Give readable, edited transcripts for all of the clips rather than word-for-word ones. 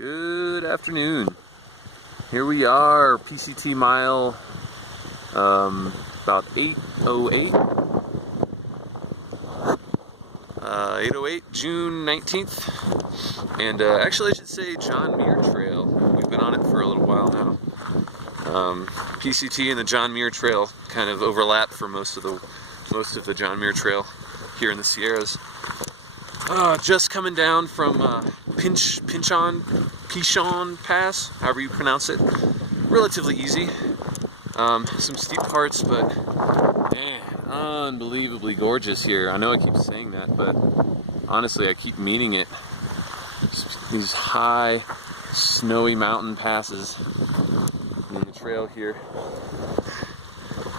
Good afternoon. Here we are, PCT mile about 8:08. 8:08, June 19th. And actually I should say John Muir Trail. We've been on it for a little while now. PCT and the John Muir Trail kind of overlap for most of the John Muir Trail here in the Sierras. Just coming down from Pichon Pass, however you pronounce it. Relatively easy. Some steep parts, but man, unbelievably gorgeous here. I know I keep saying that, but honestly, I keep meaning it. These high, snowy mountain passes in the trail here.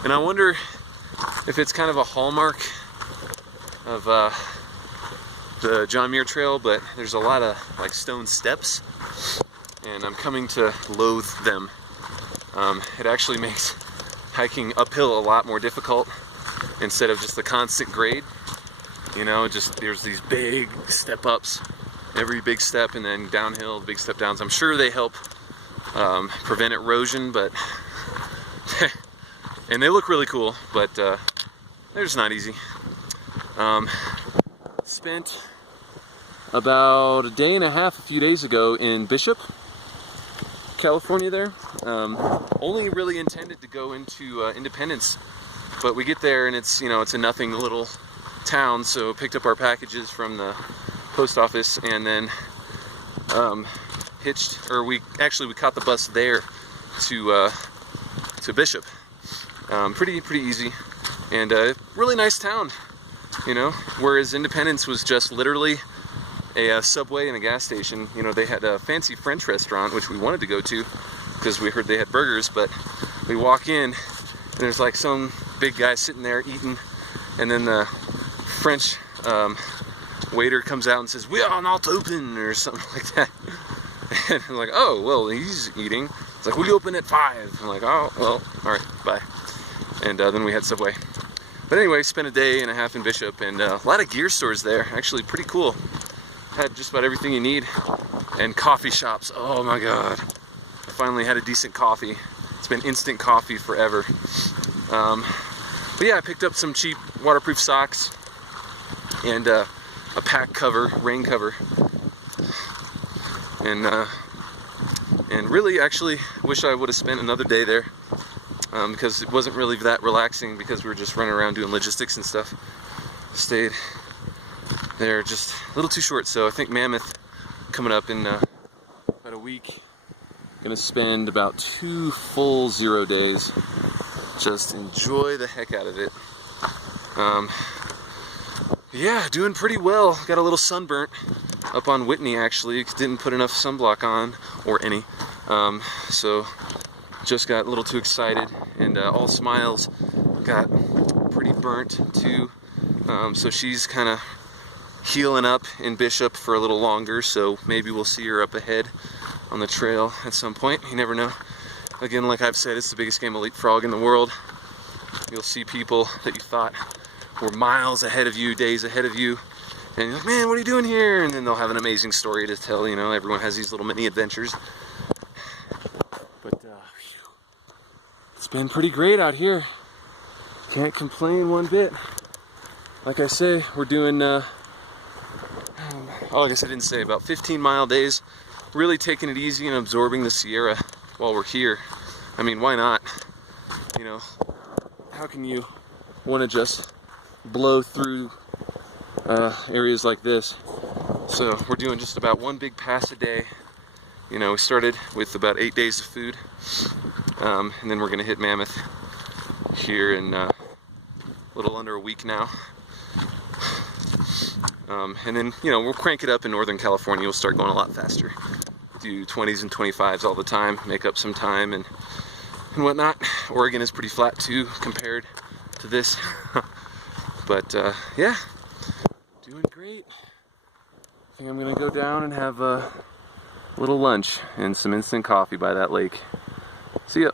And I wonder if it's kind of a hallmark of the John Muir Trail, but there's a lot of like stone steps, and I'm coming to loathe them. It actually makes hiking uphill a lot more difficult instead of just the constant grade. You know, just there's these big step ups, every big step, and then downhill, big step downs. I'm sure they help prevent erosion, but and they look really cool, but they're just not easy. Spent about a day and a half a few days ago in Bishop, California there. Only really intended to go into Independence, but we get there and it's, you know, it's a nothing little town, so picked up our packages from the post office and then we caught the bus there to Bishop. Pretty easy, and really nice town, you know, whereas Independence was just literally a Subway and a gas station. You know, they had a fancy French restaurant, which we wanted to go to because we heard they had burgers, but we walk in and there's like some big guy sitting there eating, and then the French waiter comes out and says, "We are not open," or something like that. And I'm like, "Oh, well, he's eating." It's like, "We open at 5. I'm like, "Oh, well, all right, bye." And then we had Subway. But anyway, spent a day and a half in Bishop, and a lot of gear stores there. Actually, pretty cool. Had just about everything you need, and coffee shops. Oh my god, I finally had a decent coffee. It's been instant coffee forever. But yeah, I picked up some cheap waterproof socks and a pack cover, rain cover, and really actually wish I would have spent another day there, because it wasn't really that relaxing because we were just running around doing logistics and stuff. Stayed there just a little too short, so I think Mammoth coming up in about a week. Gonna spend about 2 full 0 days. Just enjoy the heck out of it. Yeah, doing pretty well. Got a little sunburnt up on Whitney actually. Didn't put enough sunblock on, or any. So just got a little too excited, and All Smiles got pretty burnt too. So she's kind of healing up in Bishop for a little longer, so maybe we'll see her up ahead on the trail at some point. You never know. Again, like I've said, it's the biggest game of leapfrog in the world. You'll see people that you thought were miles ahead of you, days ahead of you, and you're like, "Man, what are you doing here?" And then they'll have an amazing story to tell. You know, everyone has these little mini adventures. But it's been pretty great out here. Can't complain one bit. Like I say, we're doing I guess I didn't say, about 15-mile days. Really taking it easy and absorbing the Sierra while we're here. I mean, why not? You know, how can you want to just blow through areas like this? So we're doing just about one big pass a day. You know, we started with about 8 days of food, and then we're gonna hit Mammoth here in a little under a week now. And then, you know, we'll crank it up in Northern California. We'll start going a lot faster. Do 20s and 25s all the time, make up some time and whatnot. Oregon is pretty flat too compared to this. But yeah, doing great. I think I'm gonna go down and have a little lunch and some instant coffee by that lake. See ya.